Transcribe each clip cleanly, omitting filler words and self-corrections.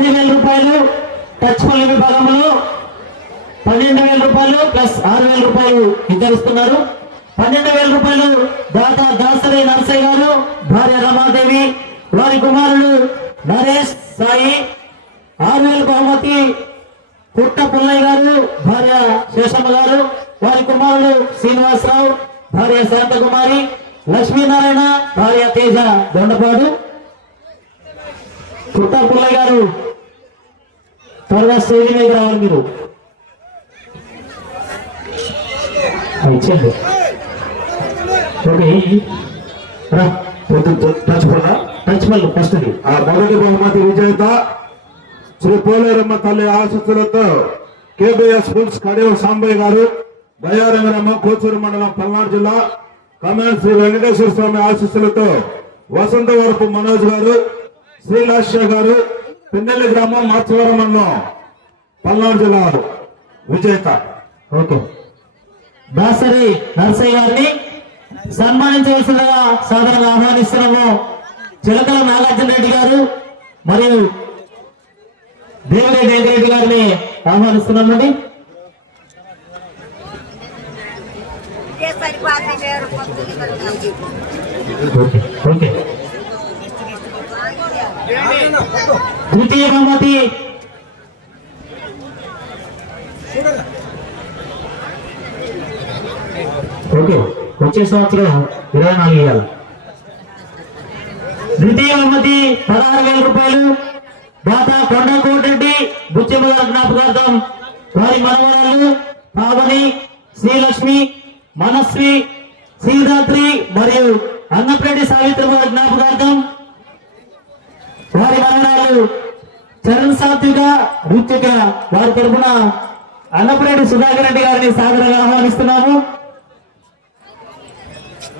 15,000 రూపాయలు టచ్ పల్లి విభాగంలో 12,000 రూపాయలు ప్లస్ 6,000 రూపాయలు ఇద్దరిస్తున్నారు. 12,000 రూపాయలు దాత దాసరి నరసయ్య గారు, భార్య రమాదేవి, వారి కుమారుడు నరేష్ సాయి. 6,000 బహుమతి పుట్ట పుల్లయ్య గారు, భార్య శేషమ్మ గారు, వారి కుమారుడు శ్రీనివాసరావు, భార్య శాంతకుమారి, లక్ష్మీనారాయణ, భార్య తేజ దొండపాడు. పుట్ట పుల్లయ్య గారు త్వరగా స్టేజ్ మీద రావాలి. మీరు ఇచ్చండి. టచ్ పళ్ళు ఫస్ట్ మొదటి బహుమతి విజేత శ్రీ పోలేరమ్మ తల్లి ఆశీస్సులతో కేబిఎస్ స్కూల్స్ కడియం సాంబయ్య గారు, బయారంగరమ్మ, కోచూరు మండలం, పల్నాడు జిల్లా. కమాండ్ శ్రీ వెంకటేశ్వర స్వామి ఆశీస్సులతో వసంతవరపు మనోజ్ గారు, శ్రీలాష్య గారు, పిన్నెల్లి గ్రామం, మార్చవరం మండలం, పల్నాడు జిల్లా విజేత. ఓకే, దాసరి నరసయ్య గారిని సన్మానించవలసిందిగా సాధారణంగా ఆహ్వానిస్తున్నాము. చిలకల నాగార్జున రెడ్డి గారు మరియు దేవిరెడ్డి వెంకరెడ్డి గారిని ఆహ్వానిస్తున్నామండి. ద్వితీయ బహుమతి ఓకే, వచ్చే సంవత్సరం 24 ఇవ్వాలి. ద్వితీయ బహుమతి 16,000 రూపాయలు దాత కొండ కోటిరెడ్డి, బుచ్చమ్మ గారి జ్ఞాపకార్థం వారి మనవరాలు పావని, శ్రీలక్ష్మి, మనశ్రీ, శ్రీరాత్రి మరియు అన్నప్రెడ్డి సావిత్రి గారి జ్ఞాపకార్థం వారి మనవరాలు చరణ్ సాత్విక, రుచిక వారి తరఫున అన్నప్రెడ్డి సుధాకర్ రెడ్డి గారిని సాదరంగా ఆహ్వానిస్తున్నాము.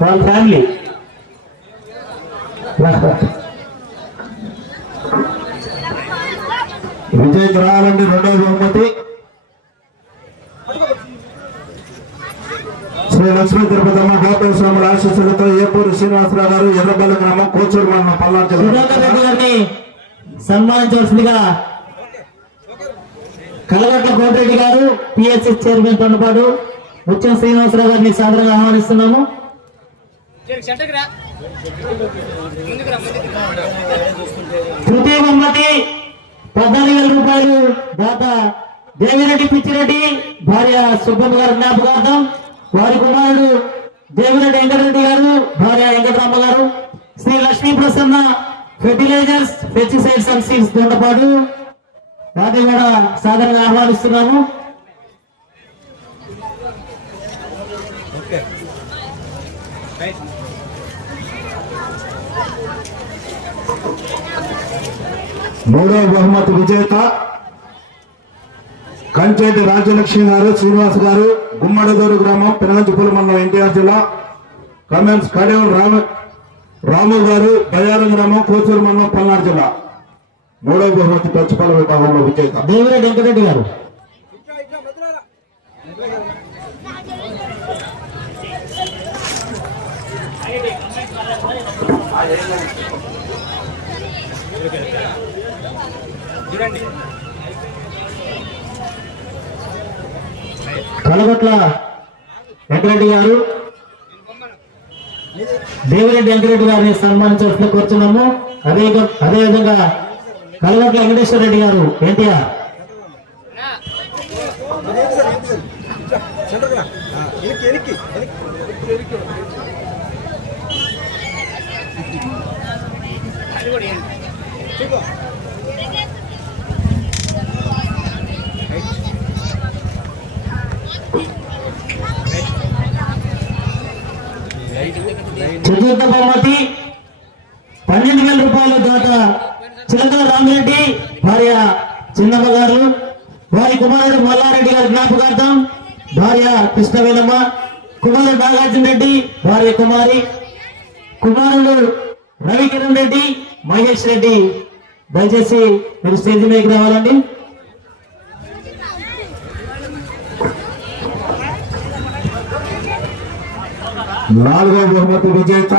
వాళ్ళ ఫ్యామిలీ విజయ్ రావాలండి. రెండవ బహుమతి శ్రీ లక్ష్మీ తిరుపతమ్మ గోపాల స్వామి ఆశీస్సులతో ఏపూరు శ్రీనివాసరావు గారు, ఎర్రబల్లి గ్రామం, కోచూరు మండలం, పల్నాడు జిల్లా. గారిని సన్మానించవలసిందిగా కలగట్ల కోటిరెడ్డి గారు, పిఎస్సి చైర్మన్ తొండపాడు, ముత్యం శ్రీనివాసరావు గారిని సాదరంగా ఆహ్వానిస్తున్నాము. తృతీయ బహుమతి 14,000 రూపాయలు దాత దేవిరెడ్డి పిచ్చిరెడ్డి, భార్య సుబ్బమ్మ గారి జ్ఞాపకార్థం వారి కుమారుడు దేవిరెడ్డి వెంకటరెడ్డి గారు, భార్య వెంకటరామ గారు. Shri Lakshmi Prasanna fertilisers, pesticides and seeds Dondapadu వాటిని కూడా సాధారణంగా ఆహ్వానిస్తున్నాము. మూడవ బహుమతి విజేత కంచేటి రాజ్యలక్ష్మి గారు, శ్రీనివాస్ గారు, గుమ్మడిదూరు గ్రామం, పెనగంచిపల్లి మండలం, ఎన్టీఆర్ జిల్లా. కమెంట్స్ కడియం రాము గారు, బయారం గ్రామం, కోచూరు మండలం, పల్నాడు జిల్లా. మూడవ బహుమతి టచ్పల్ల విభాగంలో విజేత దేవిరెడ్డి వెంకటరెడ్డి గారు. కలగట్ల వెంకరెడ్డి గారు, దేవిరెడ్డి వెంకరెడ్డి గారిని సన్మానించవలసిన కోరుతున్నాము. అదేవిధంగా కలగట్ల వెంకటేశ్వర రెడ్డి గారు, ఎన్టీఆర్. చతుర్థ బహుమతి 12,000 రూపాయలు దాత చిలకల రామిరెడ్డి, భార్య చిన్నమ్మ గారు, వారి కుమారుడు మల్లారెడ్డి గారి జ్ఞాపకార్థం భార్య కృష్ణవేలమ్మ, కుమారుడు నాగార్జున రెడ్డి, భార్య కుమారి, కుమారుడు రవికిరణ్ రెడ్డి, మహేష్ రెడ్డి. దయచేసి మీరు స్టేజ్ మీదకి రావాలండి. నాలుగవ బహుమతి విజేత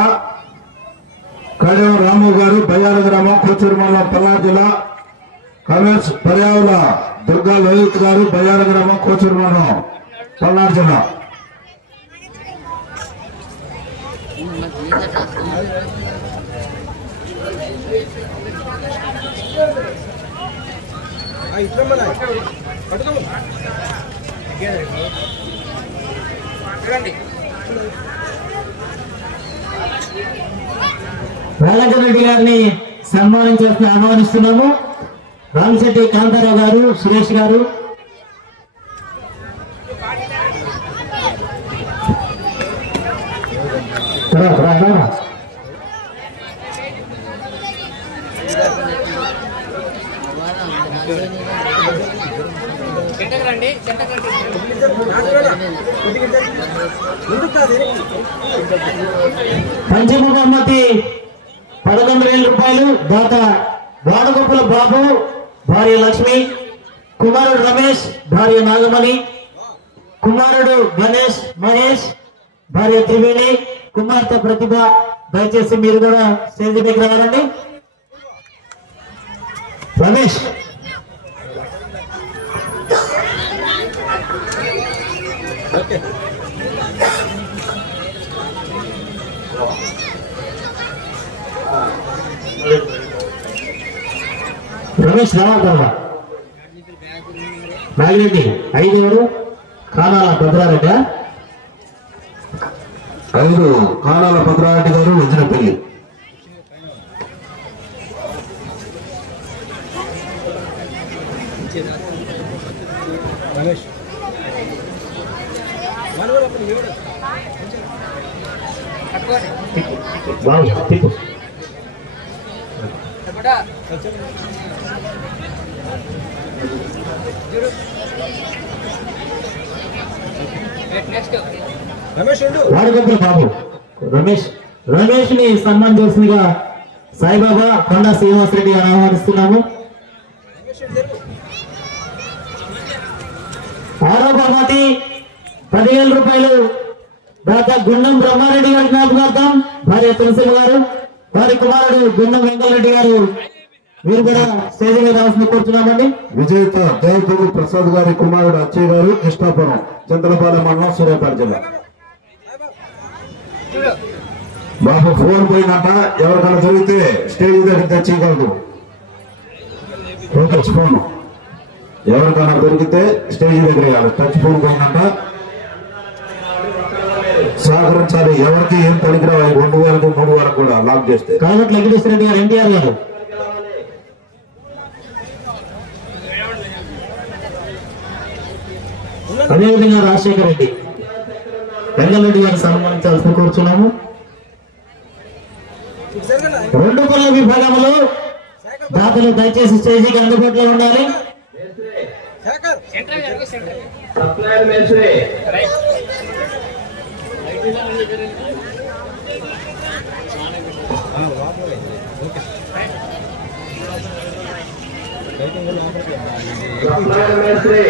కడియం రాము గారు, బయ్యాల గ్రామం, కోచూరు మండలం, పల్నాడు జిల్లా. కామెంట్స్ పర్యావరణ దుర్గా లోహిత్ గారు బయ్యారం గ్రామం కోచూరు మండలం పల్నాడు జిల్లా. రాజేంద్ర రెడ్డి గారిని సన్మానించాల్సిన ఆహ్వానిస్తున్నాము. రామశెట్టి కాంతారావు గారు, సురేష్ గారు. పంచమ బహుమతి 11,000 రూపాయలు. దాత వాడగొప్పల బాబు, భార్య లక్ష్మి, కుమారుడు రమేష్, భార్య నాగమణి, కుమారుడు గణేష్ మహేష్, భార్య త్రివేణి, కుమార్తె ప్రతిభ. దయచేసి మీరు కూడా స్టేజ్ దగ్గర రావాలండి. రమేష్ రమేష్ రావాలి. నాగిరెడ్డి 5 కానాల భద్రారెడ్డి, 5 కానాల భద్రారెడ్డి గారు వజ్రపల్లి. వాడగొప్పల బాబు రమేష్ ని సన్మానించాల్సిందిగా సాయిబాబా కొండా శ్రీనివాసరెడ్డి గారిని ఆహ్వానిస్తున్నాము. 6వ బహుమతి 10,000 రూపాయలు. దాత గుండం బ్రహ్మారెడ్డి గారి జ్ఞాపకార్థం భార్య తులసిమ్మ గారు, వారి కుమారుడు గుండం వెంకటరెడ్డి గారు. మీరు కూడా స్టేజ్ మీద రావాల్సింది కోరుతున్నామండి. విజేత దేవపూడి ప్రసాద్ గారి కుమారుడు అచ్చయ్య గారు, కృష్ణాపురం, చింతలపాలెం మండలం, సూర్యాపేట జిల్లా. బాబు ఫోన్ పోయినట్ట, ఎవరికైనా దొరికితే స్టేజ్ దగ్గర తెచ్చేయగలదు. టచ్ ఫోన్ ఎవరికైనా దొరికితే స్టేజ్ దగ్గర వేయాలి. టచ్ ఫోన్ పోయినట్ట సహకరించాలి. ఎవరికి ఏం పనికిరావు. 2,000, 3,000 కూడా లాక్ చేస్తే. కాగట్ల వెంకటేశ్వర రెడ్డి గారు, ఎన్టీఆర్ గారు. అదేవిధంగా రాజశేఖర రెడ్డి, వెంగళరెడ్డి గారిని సన్మానించాల్సిన కోరుచున్నాము. 2 పనుల విభాగంలో దాతలు దయచేసి స్టేజీకి అందుబాటులో ఉండాలి. మేస్త్రి